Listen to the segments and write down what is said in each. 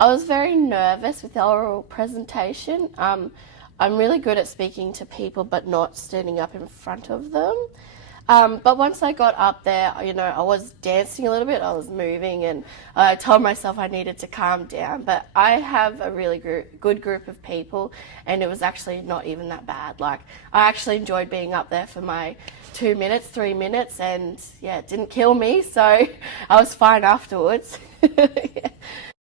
I was very nervous with the oral presentation. I'm really good at speaking to people but not standing up in front of them. But once I got up there, I was dancing a little bit, I was moving, and I told myself I needed to calm down. But I have a really good group of people, and it was actually not even that bad. Like, I actually enjoyed being up there for my 2 minutes, 3 minutes, and yeah, it didn't kill me, so I was fine afterwards. Yeah.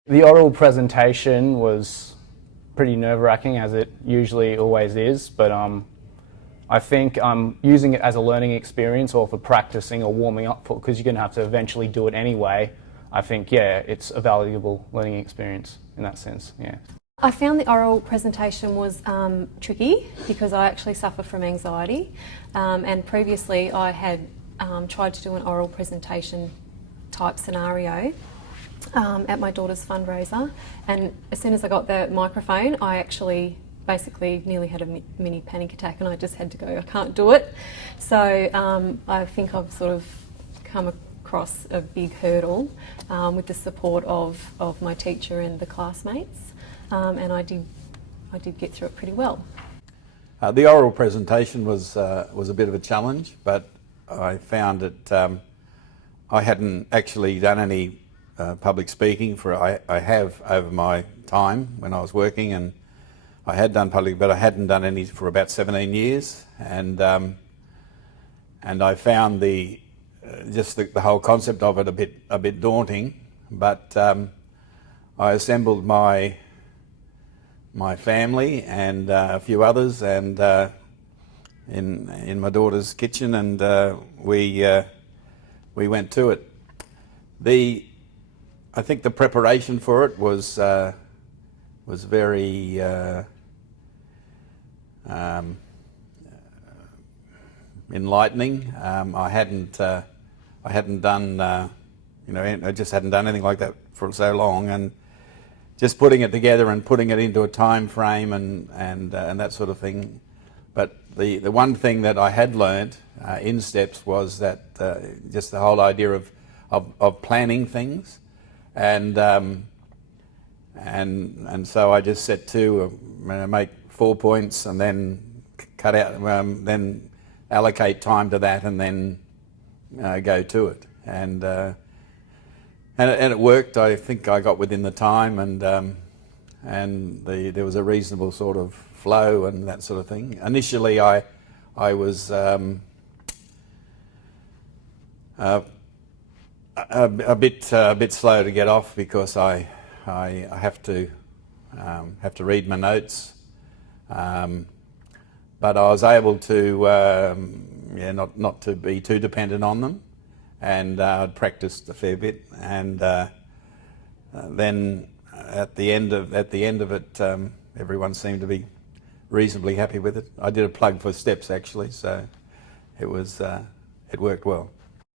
The oral presentation was pretty nerve-wracking, as it usually always is, but I think using it as a learning experience or for practicing or warming up for, because you're going to have to eventually do it anyway. I think, yeah, it's a valuable learning experience in that sense, yeah. I found the oral presentation was tricky because I actually suffer from anxiety, and previously I had tried to do an oral presentation type scenario at my daughter's fundraiser, and as soon as I got the microphone I actually basically nearly had a mini panic attack, and I just had to go, I can't do it. So I think I've sort of come across a big hurdle with the support of my teacher and the classmates, and I did get through it pretty well. The oral presentation was a bit of a challenge, but I found that I hadn't actually done any public speaking I have over my time when I was working, and I had done public, but I hadn't done any for about 17 years, and I found just the whole concept of it a bit daunting. But I assembled my family and a few others, and in my daughter's kitchen, and we went to it. I think the preparation for it was very enlightening. I hadn't done, I just hadn't done anything like that for so long, and just putting it together and putting it into a time frame and that sort of thing. But the one thing that I had learned in STEPS was that just the whole idea of planning things, and so I just set to make 4 points and then cut out, then allocate time to that, and then go to it. And it worked. I think I got within the time, and there was a reasonable sort of flow and that sort of thing. Initially, I was a bit slow to get off because I have to read my notes, but I was able to not to be too dependent on them, and I'd practiced a fair bit, and then at the end of it, everyone seemed to be reasonably happy with it. I did a plug for STEPS actually, so it worked well.